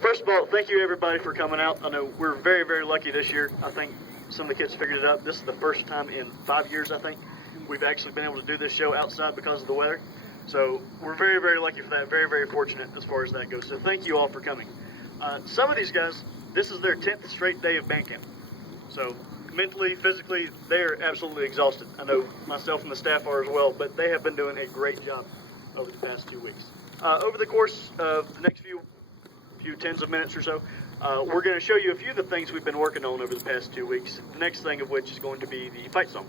First of all, thank you everybody for coming out. I know we're very, very lucky this year. I think some of the kids figured it out. This is the first time in 5 years, I think, we've actually been able to do this show outside because of the weather. So we're very, very lucky for that. Very, very fortunate as far as that goes. So thank you all for coming. Some of these guys, this is their 10th straight day of band camp. So mentally, physically, they're absolutely exhausted. I know myself and the staff are as well, but they have been doing a great job over the past 2 weeks. Over the course of the next few tens of minutes or so, we're going to show you a few of the things we've been working on over the past 2 weeks. The next thing of which is going to be the fight song.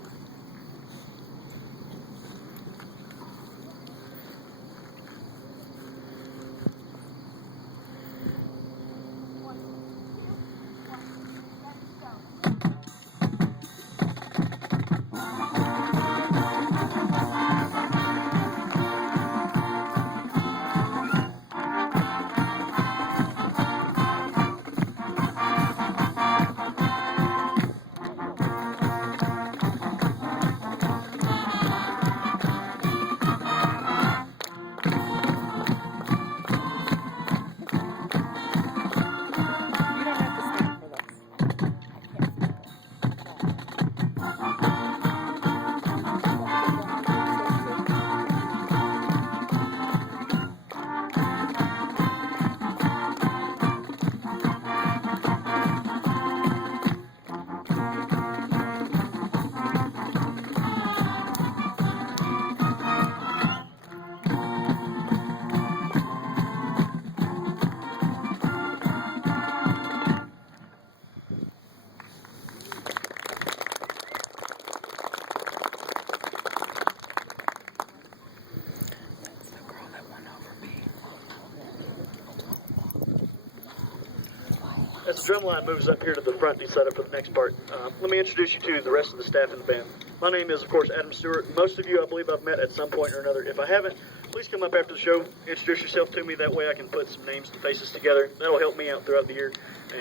As the drum line moves up here to the front to set up for the next part, let me introduce you to the rest of the staff in the band. My name is, of course, Adam Stewart. Most of you, I believe, I've met at some point or another. If I haven't, please come up after the show, introduce yourself to me. That way I can put some names and faces together. That'll help me out throughout the year,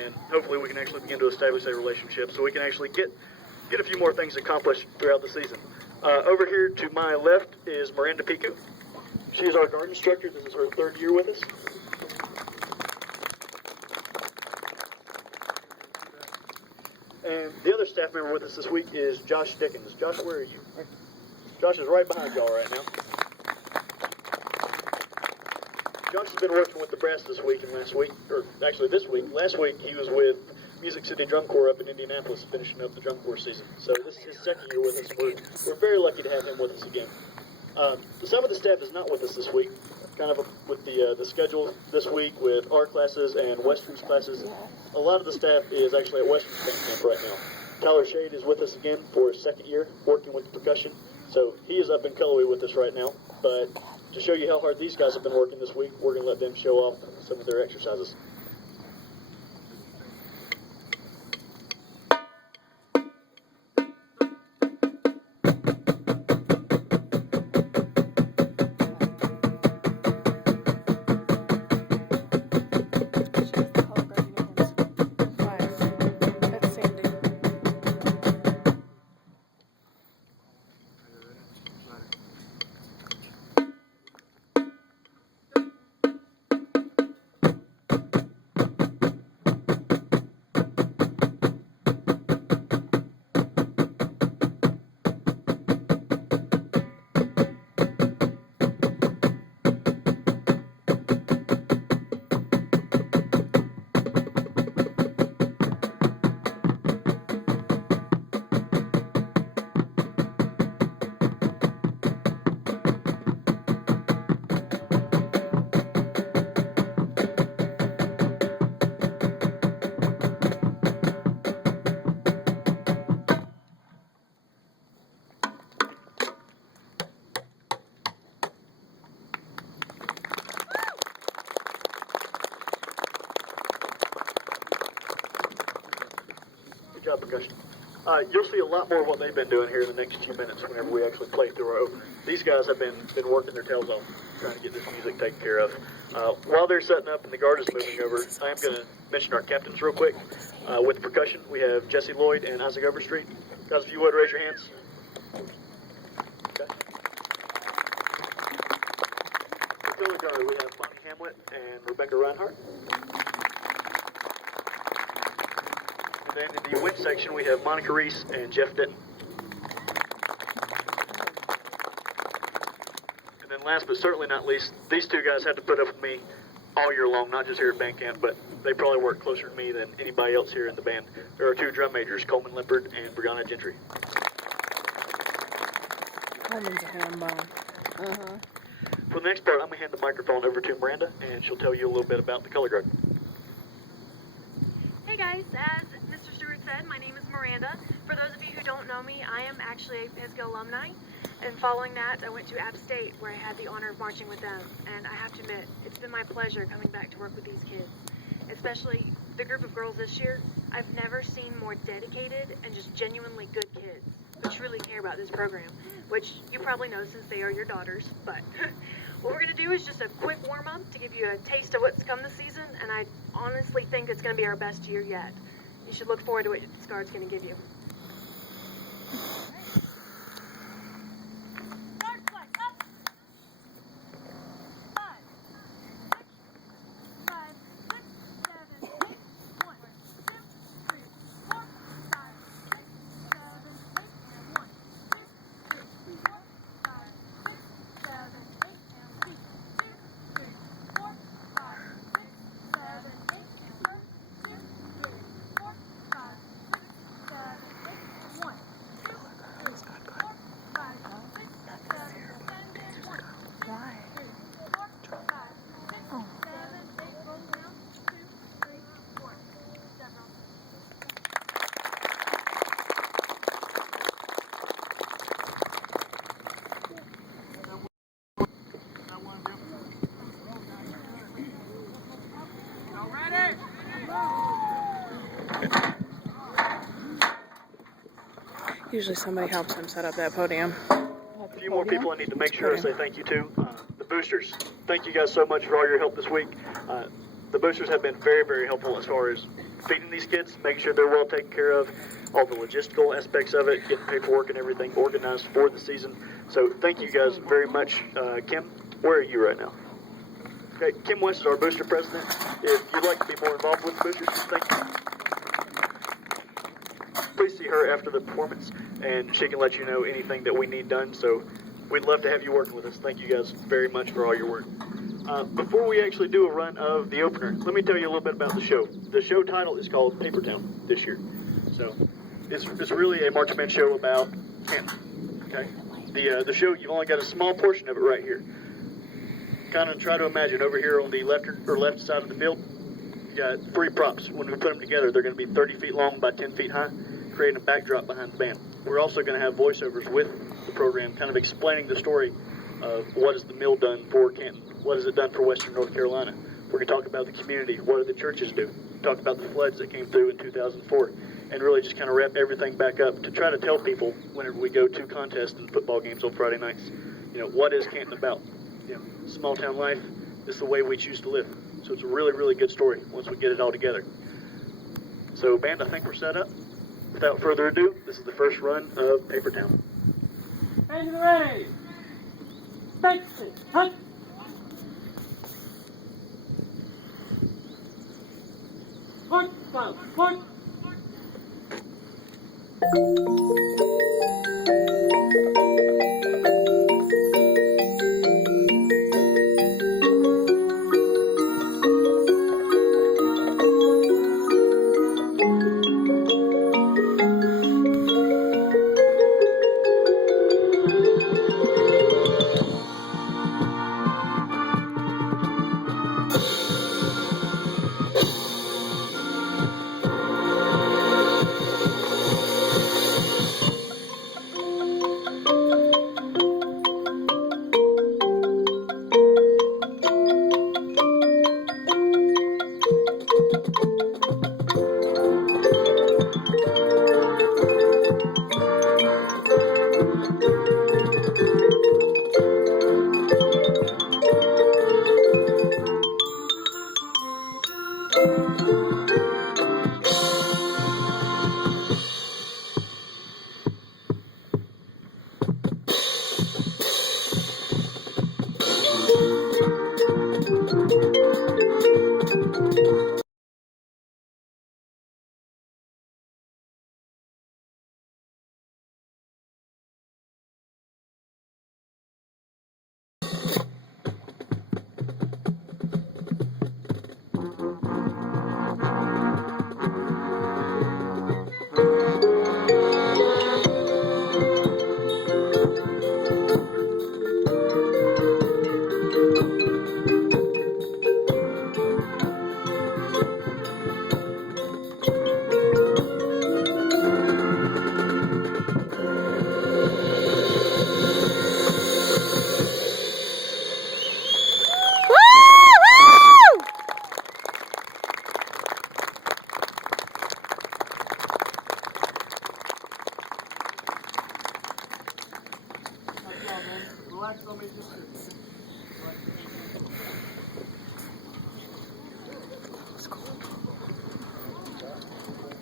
and hopefully we can actually begin to establish a relationship so we can actually get a few more things accomplished throughout the season. Over here to my left is Miranda Piku. She is our garden instructor. This is her 3rd year with us. And the other staff member with us this week is Josh Dickens. Josh, where are you? Josh is right behind y'all right now. Josh has been working with the brass this week and last week, or actually this week. Last week he was with Music City Drum Corps up in Indianapolis finishing up the drum corps season. So this is his 2nd year with us. We're very lucky to have him with us again. Some of the staff is not with us this week, kind of with the schedule this week with our classes and Western's classes. A lot of the staff is actually at Western's band camp right now. Tyler Shade is with us again for his 2nd year working with the percussion. So he is up in Cullowhee with us right now. But to show you how hard these guys have been working this week, we're going to let them show off some of their exercises. Job, percussion. You'll see a lot more of what they've been doing here in the next few minutes whenever we actually play through our opener. These guys have been working their tails off trying to get this music taken care of. While they're setting up and the guard is moving over, I am going to mention our captains real quick. With percussion, we have Jesse Lloyd and Isaac Overstreet. Guys, if you would, raise your hands. Okay. With the guard, we have Bonnie Hamlet and Rebecca Reinhardt. And in the wind section, we have Monica Reese and Jeff Denton. And then last but certainly not least, these two guys had to put up with me all year long, not just here at band camp, but they probably work closer to me than anybody else here in the band. There are two drum majors, Coleman Lippard and Brianna Gentry. Coleman's a herringbone. For the next part, I'm going to hand the microphone over to Miranda, and she'll tell you a little bit about the color guard. Hey guys, as Mr. Stewart said, my name is Miranda. For those of you who don't know me, I am actually a Pisgah alumni, and following that, I went to App State, where I had the honor of marching with them, and I have to admit, it's been my pleasure coming back to work with these kids, especially the group of girls this year. I've never seen more dedicated and just genuinely good kids who truly care about this program, which you probably know since they are your daughters, but what we're going to do is just a quick warm-up to give you a taste of what's come this season, and I honestly think it's going to be our best year yet. You should look forward to what this guard's going to give you. Usually somebody helps him set up that podium. A few more people I need to make sure I say thank you to. The boosters, thank you guys so much for all your help this week. The boosters have been very, very helpful as far as feeding these kids, making sure they're well taken care of, all the logistical aspects of it, getting paperwork and everything organized for the season. So thank you guys very much. Kim, where are you right now? Okay, Kim West is our booster president. If you'd like to be more involved with the boosters, thank you. Please see her after the performance, and she can let you know anything that we need done. So we'd love to have you working with us. Thank you guys very much for all your work. Before we actually do a run of the opener, let me tell you a little bit about the show. The show title is called Paper Town this year. So it's really a marching band show about Canton. Okay, the show, you've only got a small portion of it right here. Kind of try to imagine over here on the left side of the field, you got three props. When we put them together, they're going to be 30 feet long by 10 feet high, creating a backdrop behind the band. We're also going to have voiceovers with the program, kind of explaining the story of what has the mill done for Canton, what has it done for Western North Carolina. We're going to talk about the community, what do the churches do, talk about the floods that came through in 2004, and really just kind of wrap everything back up to try to tell people whenever we go to contests and football games on Friday nights, what is Canton about? Small town life, this is the way we choose to live. So it's a really, really good story once we get it all together. So band, I think we're set up. Without further ado, this is the first run of Paper Town. Hands ready. Fix it. Hut. Foot down. Foot.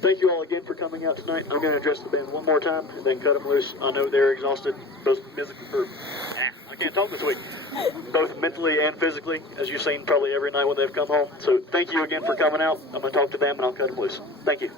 Thank you all again for coming out tonight. I'm going to address the band one more time and then cut them loose. I know they're exhausted, both I can't talk this week, both mentally and physically, as you've seen probably every night when they've come home. So thank you again for coming out. I'm going to talk to them and I'll cut them loose. Thank you.